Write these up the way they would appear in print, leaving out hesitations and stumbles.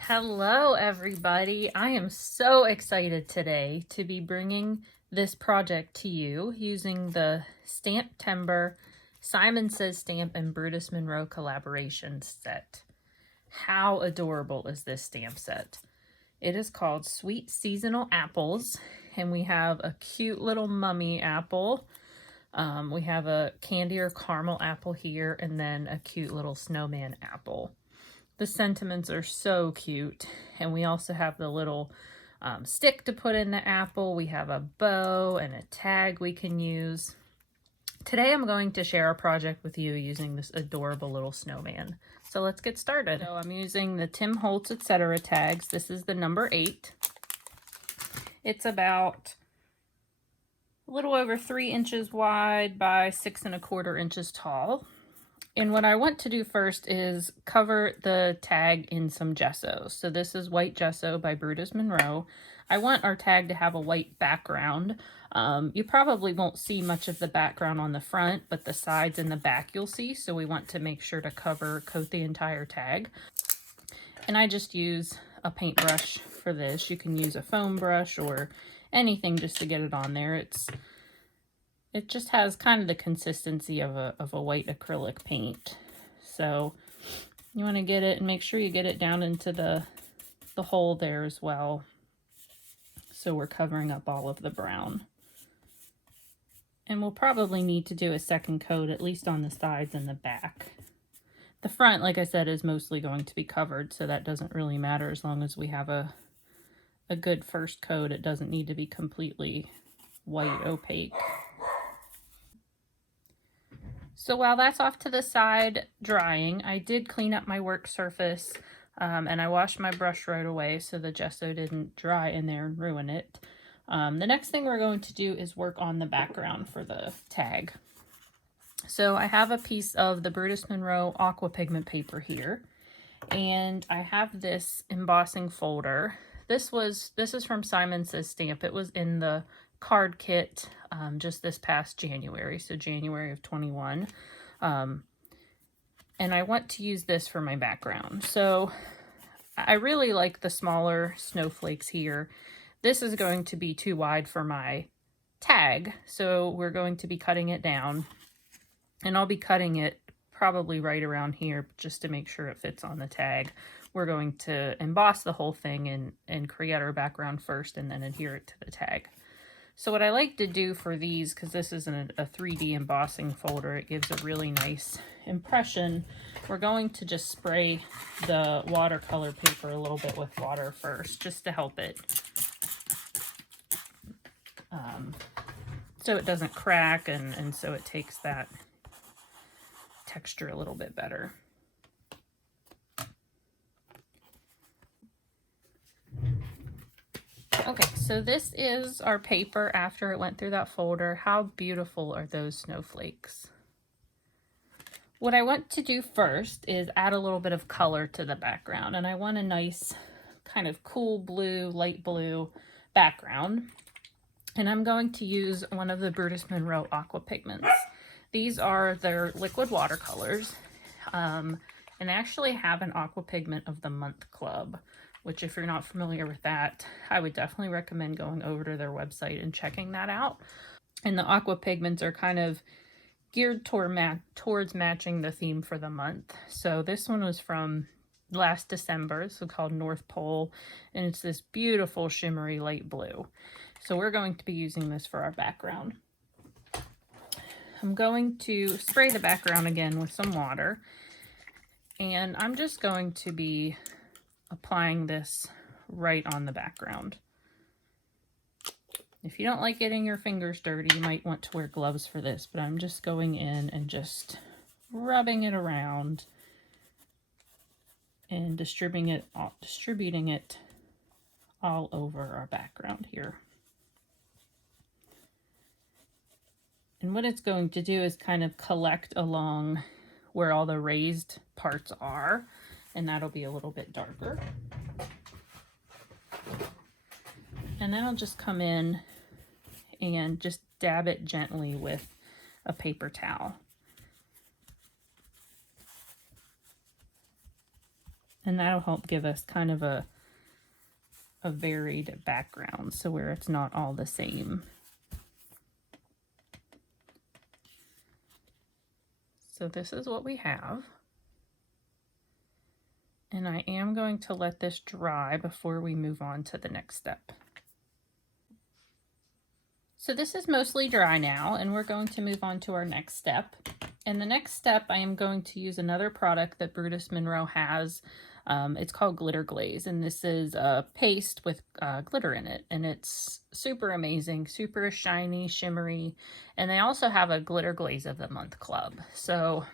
Hello everybody, I am so excited today to be bringing this project to you using the Stamptember Says Stamp and Brutus Monroe collaboration set. How adorable is this stamp set? It is called Sweet Seasonal Apples, and we have a cute little mummy apple. We have a candy or caramel apple here, and then a cute little snowman apple. The sentiments are so cute, and we also have the little stick to put in the apple. We have a bow and a tag we can use. Today I'm going to share a project with you using this adorable little snowman. So let's get started. So I'm using the Tim Holtz etc. tags. This is the number 8. It's about a little over 3 inches wide by 6 1/4 inches tall. And what I want to do first is cover the tag in some gesso. So this is white gesso by Brutus Monroe. I want our tag to have a white background. You probably won't see much of the background on the front, but the sides and the back you'll see. So we want to make sure to coat the entire tag. And I just use a paintbrush for this. You can use a foam brush or anything just to get it on there. It just has kind of the consistency of a white acrylic paint. So you want to get it and make sure you get it down into the hole there as well. So we're covering up all of the brown. And we'll probably need to do a second coat, at least on the sides and the back. The front, like I said, is mostly going to be covered, so that doesn't really matter as long as we have a good first coat. It doesn't need to be completely white opaque. So while that's off to the side drying, I did clean up my work surface and I washed my brush right away so the gesso didn't dry in there and ruin it. The next thing we're going to do is work on the background for the tag. So I have a piece of the Brutus Monroe aqua pigment paper here, and I have this embossing folder. This is from Says Stamp. It was in the card kit just this past January, so January of 21. And I want to use this for my background. So I really like the smaller snowflakes here. This is going to be too wide for my tag, so we're going to be cutting it down. And I'll be cutting it probably right around here just to make sure it fits on the tag. We're going to emboss the whole thing and create our background first and then adhere it to the tag. So what I like to do for these, because this isn't a 3D embossing folder, it gives a really nice impression. We're going to just spray the watercolor paper a little bit with water first, just to help it so it doesn't crack and so it takes that texture a little bit better. Okay, so this is our paper after it went through that folder. How beautiful are those snowflakes? What I want to do first is add a little bit of color to the background, and I want a nice kind of cool blue, light blue background. And I'm going to use one of the Brutus Monroe aqua pigments. These are their liquid watercolors, and they actually have an aqua pigment of the month club, which if you're not familiar with that, I would definitely recommend going over to their website and checking that out. And the aqua pigments are kind of geared towards matching the theme for the month. So this one was from last December, so called North Pole, and it's this beautiful shimmery light blue. So we're going to be using this for our background. I'm going to spray the background again with some water, and I'm just going to be applying this right on the background. If you don't like getting your fingers dirty, you might want to wear gloves for this, but I'm just going in and just rubbing it around and distributing it all over our background here. And what it's going to do is kind of collect along where all the raised parts are, and that'll be a little bit darker. And then I'll just come in and just dab it gently with a paper towel. And that'll help give us kind of a varied background, so where it's not all the same. So this is what we have. And I am going to let this dry before we move on to the next step. So this is mostly dry now, and we're going to move on to our next step. And the next step, I am going to use another product that Brutus Monroe has. It's called Glitter Glaze, and this is a paste with glitter in it, and it's super amazing, super shiny, shimmery, and they also have a Glitter Glaze of the Month club. So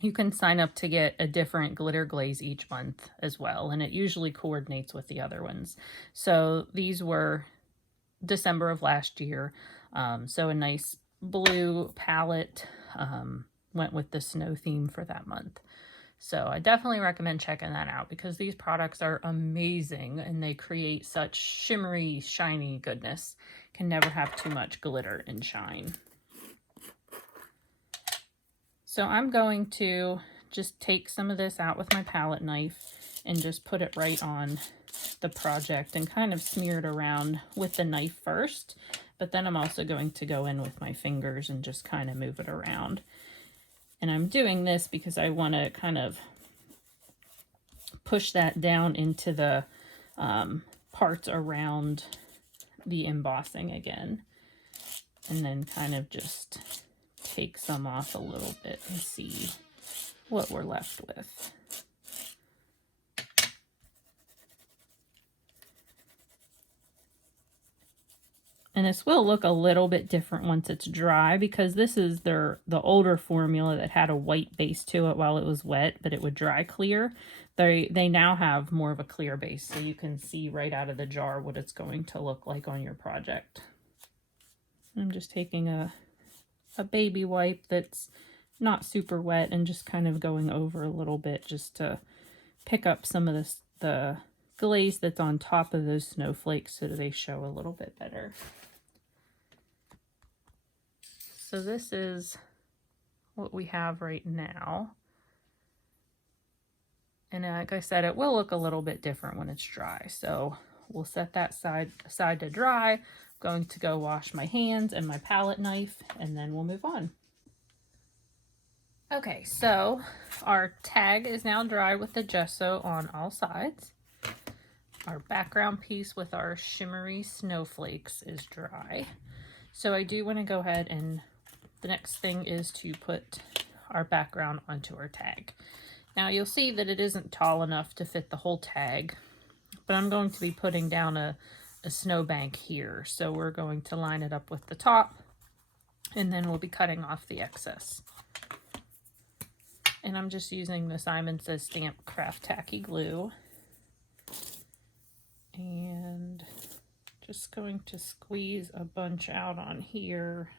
you can sign up to get a different glitter glaze each month as well, and it usually coordinates with the other ones. So these were December of last year, so a nice blue palette went with the snow theme for that month. So I definitely recommend checking that out because these products are amazing and they create such shimmery, shiny goodness. Can never have too much glitter and shine. So I'm going to just take some of this out with my palette knife and just put it right on the project and kind of smear it around with the knife first. But then I'm also going to go in with my fingers and just kind of move it around. And I'm doing this because I want to kind of push that down into the parts around the embossing again. And then kind of just take some off a little bit and see what we're left with. And this will look a little bit different once it's dry because this is the older formula that had a white base to it while it was wet, but it would dry clear. They now have more of a clear base, so you can see right out of the jar what it's going to look like on your project. I'm just taking a baby wipe that's not super wet and just kind of going over a little bit just to pick up some of the glaze that's on top of those snowflakes so that they show a little bit better. So this is what we have right now. And like I said, it will look a little bit different when it's dry. So we'll set that aside to dry. I'm going to go wash my hands and my palette knife, and then we'll move on. Okay, so our tag is now dry with the gesso on all sides. Our background piece with our shimmery snowflakes is dry. So I do want to go ahead and the next thing is to put our background onto our tag. Now you'll see that it isn't tall enough to fit the whole tag, but I'm going to be putting down a snowbank here. So we're going to line it up with the top, and then we'll be cutting off the excess. And I'm just using the Says Stamp Craft Tacky Glue. And just going to squeeze a bunch out on here.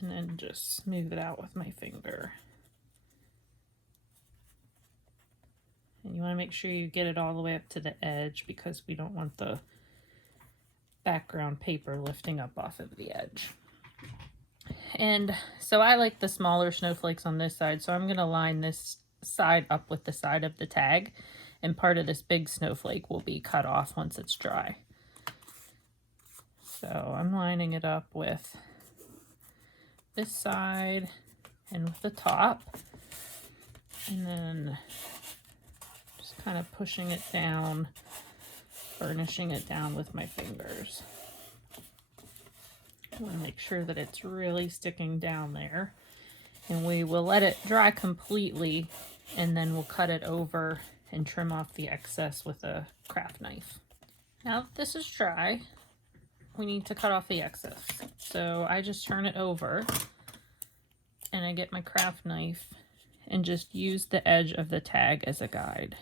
And then just smooth it out with my finger. And you want to make sure you get it all the way up to the edge because we don't want the background paper lifting up off of the edge. And so I like the smaller snowflakes on this side, so I'm going to line this side up with the side of the tag, and part of this big snowflake will be cut off once it's dry. So I'm lining it up with this side and with the top, and then just kind of pushing it down, burnishing it down with my fingers. I want to make sure that it's really sticking down there, and we will let it dry completely, and then we'll cut it over and trim off the excess with a craft knife. Now that this is dry, we need to cut off the excess. So I just turn it over and I get my craft knife and just use the edge of the tag as a guide.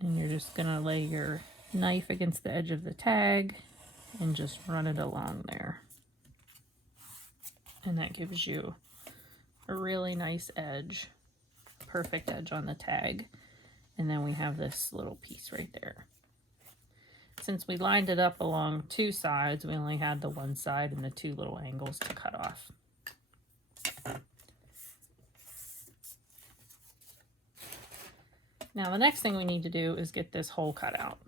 And you're just gonna lay your knife against the edge of the tag and just run it along there. And that gives you a really nice edge, perfect edge on the tag. And then we have this little piece right there. Since we lined it up along two sides, we only had the one side and the two little angles to cut off. Now the next thing we need to do is get this hole cut out.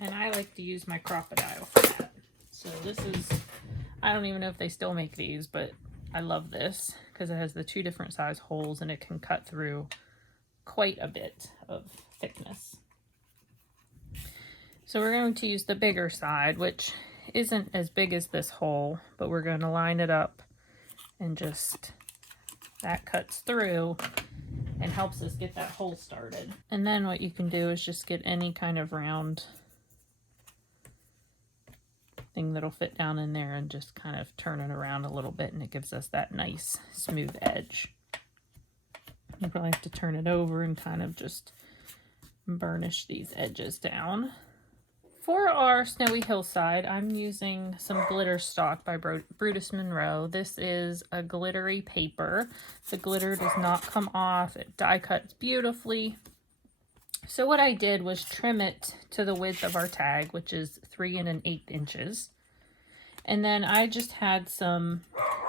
And I like to use my crocodile for that. So this is, I don't even know if they still make these, but I love this because it has the two different size holes and it can cut through quite a bit of thickness. So we're going to use the bigger side, which isn't as big as this hole, but we're going to line it up and just, that cuts through and helps us get that hole started. And then what you can do is just get any kind of round thing that'll fit down in there and just kind of turn it around a little bit, and it gives us that nice smooth edge. You probably have to turn it over and kind of just burnish these edges down. For our snowy hillside, I'm using some glitter stock by Brutus Monroe. This is a glittery paper. The glitter does not come off. It die cuts beautifully. So what I did was trim it to the width of our tag, which is 3 1/8 inches. And then I just had some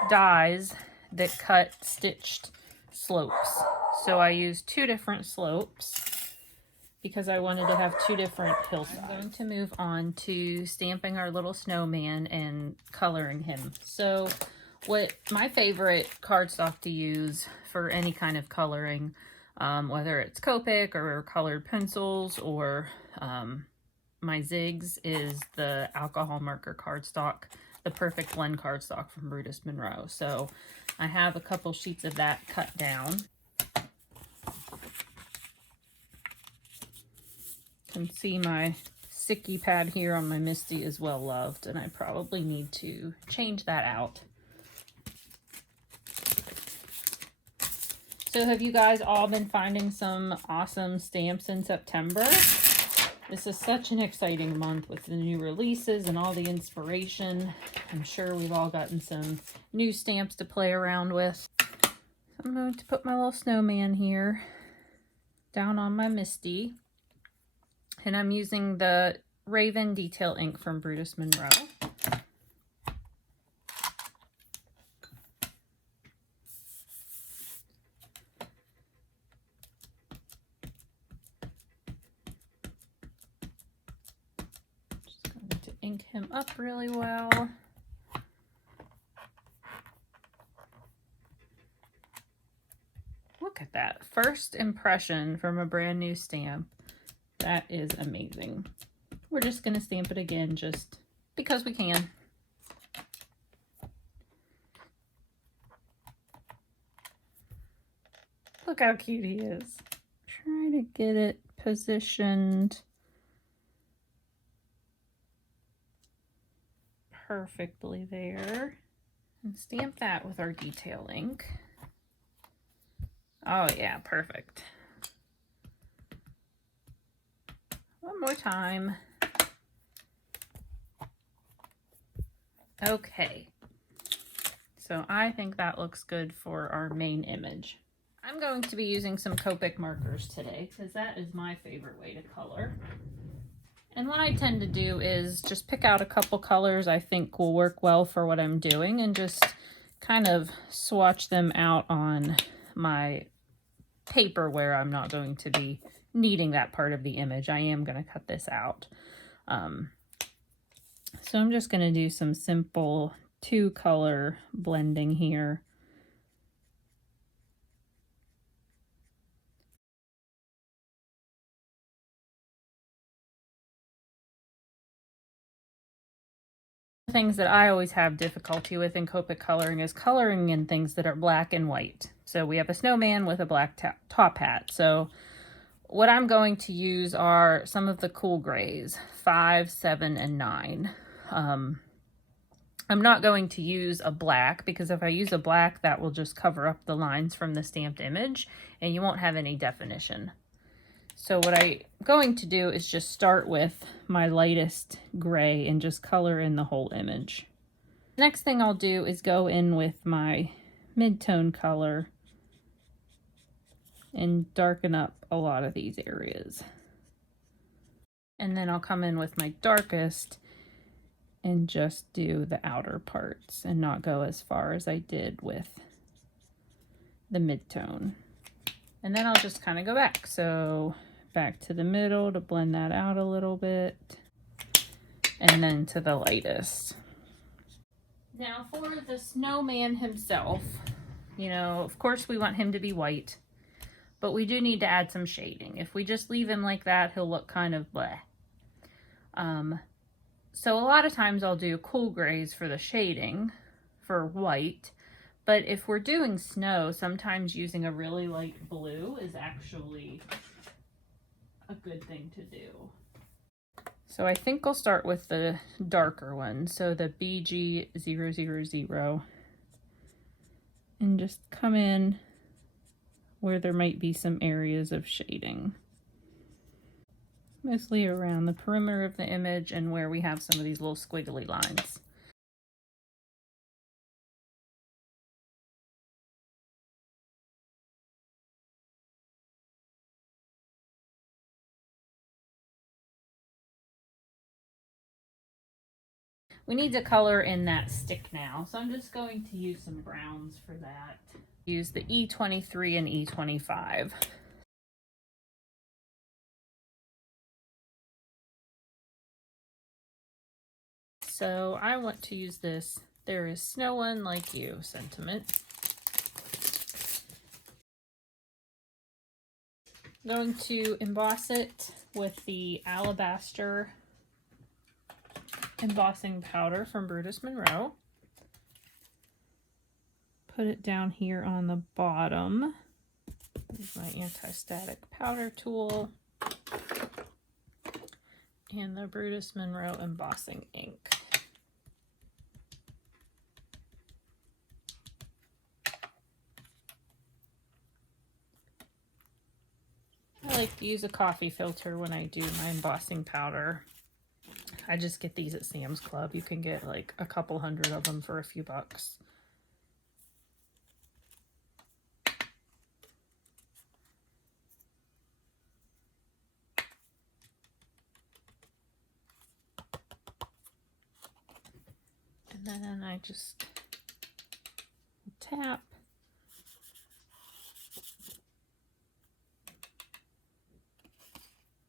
dies that cut stitched slopes. So I used 2 different slopes because I wanted to have 2 different hillsides. I'm going to move on to stamping our little snowman and coloring him. So what my favorite cardstock to use for any kind of coloring, whether it's Copic or colored pencils or my zigs, is the alcohol marker cardstock, the Perfect Blend cardstock from Brutus Monroe. So I have a couple sheets of that cut down. You can see my sticky pad here on my Misty is well loved, and I probably need to change that out. So have you guys all been finding some awesome stamps in September? This is such an exciting month with the new releases and all the inspiration. I'm sure we've all gotten some new stamps to play around with. So I'm going to put my little snowman here down on my Misty. And I'm using the Raven Detail ink from Brutus Monroe. Ink him up really well. Look at that. First impression from a brand new stamp. That is amazing. We're just going to stamp it again just because we can. Look how cute he is. Try to get it positioned perfectly there, and stamp that with our detail ink. Oh yeah, perfect. One more time. Okay, so I think that looks good for our main image. I'm going to be using some Copic markers today because that is my favorite way to color. And what I tend to do is just pick out a couple colors I think will work well for what I'm doing and just kind of swatch them out on my paper where I'm not going to be needing that part of the image. I am going to cut this out. So I'm just going to do some simple 2-color blending here. Things that I always have difficulty with in Copic coloring is coloring in things that are black and white. So we have a snowman with a black top hat. So what I'm going to use are some of the cool grays, 5, 7, and 9. I'm not going to use a black because if I use a black, that will just cover up the lines from the stamped image and you won't have any definition. So what I'm going to do is just start with my lightest gray and just color in the whole image. Next thing I'll do is go in with my mid-tone color and darken up a lot of these areas. And then I'll come in with my darkest and just do the outer parts and not go as far as I did with the midtone. And then I'll just kind of go back. So back to the middle to blend that out a little bit, and then to the lightest. Now for the snowman himself, you know, of course we want him to be white, but we do need to add some shading. If we just leave him like that, he'll look kind of bleh. So a lot of times I'll do cool grays for the shading for white, but if we're doing snow, sometimes using a really light blue is actually a good thing to do. So I think I'll start with the darker one, so the BG000, and just come in where there might be some areas of shading. Mostly around the perimeter of the image and where we have some of these little squiggly lines. We need to color in that stick now, so I'm just going to use some browns for that. Use the E23 and E25. So I want to use this "There is no one like you" sentiment. I'm going to emboss it with the alabaster embossing powder from Brutus Monroe. Put it down here on the bottom. Use my anti-static powder tool and the Brutus Monroe embossing ink. I like to use a coffee filter when I do my embossing powder. I just get these at Sam's Club. You can get like a couple hundred of them for a few bucks. And then I just tap.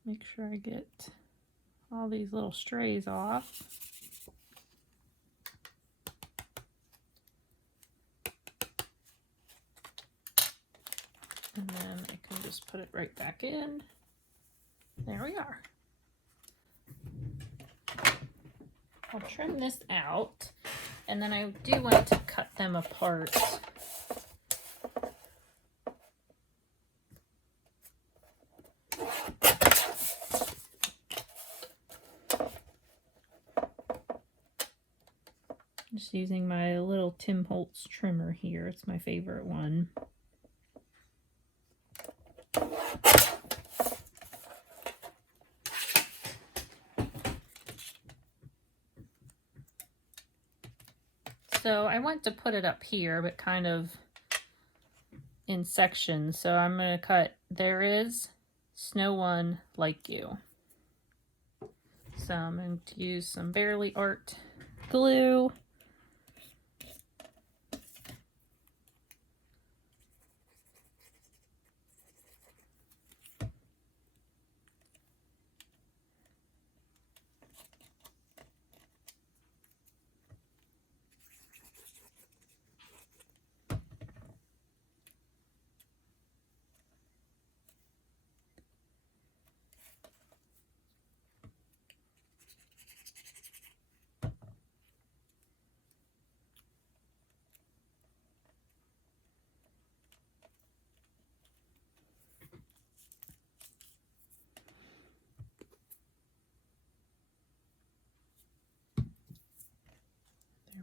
Make sure I get all these little strays off. And then I can just put it right back in. There we are. I'll trim this out, and then I do want to cut them apart. Just using my little Tim Holtz trimmer here. It's my favorite one. So I want to put it up here, but kind of in sections. So I'm going to cut "There is no one like you." So I'm going to use some Barely Art glue.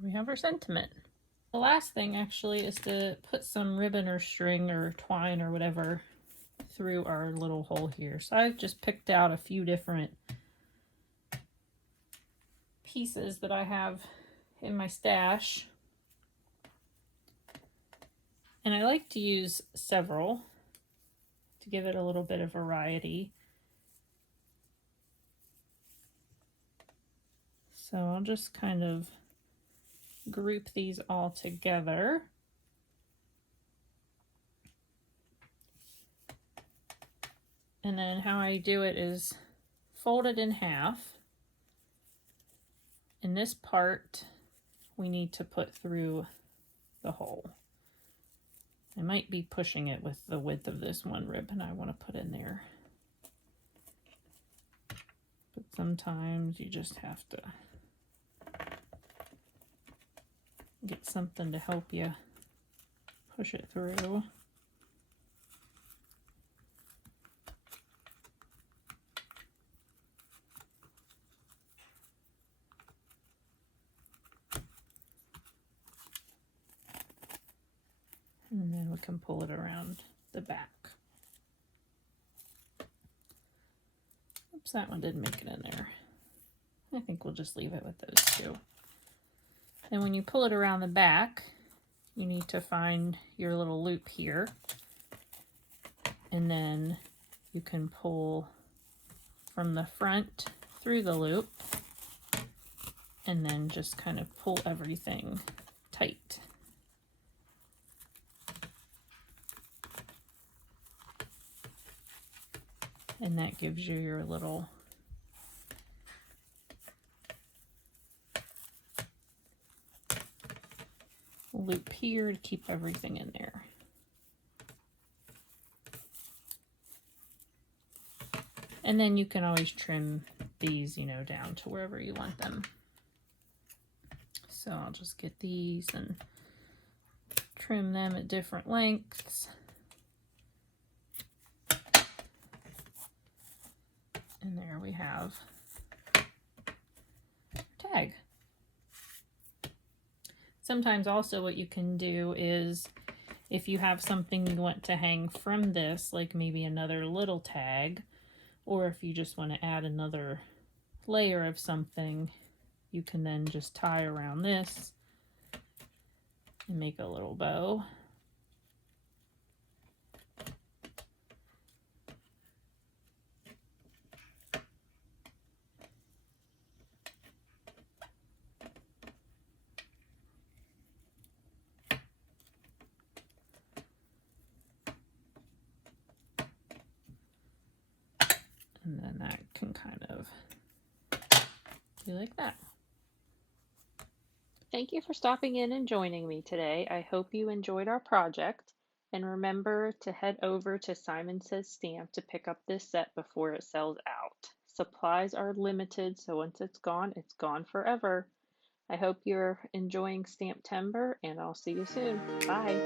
We have our sentiment. The last thing actually is to put some ribbon or string or twine or whatever through our little hole here. So I've just picked out a few different pieces that I have in my stash. And I like to use several. to give it a little bit of variety. So I'll just kind of group these all together. And then how I do it is fold it in half. And this part we need to put through the hole. I might be pushing it with the width of this one ribbon I want to put in there. But sometimes you just have to get something to help you push it through. And then we can pull it around the back. Oops, that one didn't make it in there. I think we'll just leave it with those two. And when you pull it around the back, you need to find your little loop here. And then you can pull from the front through the loop and then just kind of pull everything tight. And that gives you your little loop here to keep everything in there. And then you can always trim these, you know, down to wherever you want them. So I'll just get these and trim them at different lengths. And there we have our tag. Sometimes also what you can do is if you have something you want to hang from this, like maybe another little tag, or if you just want to add another layer of something, you can then just tie around this and make a little bow. And then that can kind of be like that. Thank you for stopping in and joining me today. I hope you enjoyed our project. And remember to head over to Simon Says Stamp to pick up this set before it sells out. Supplies are limited, so once it's gone forever. I hope you're enjoying Stamptember, and I'll see you soon. Bye!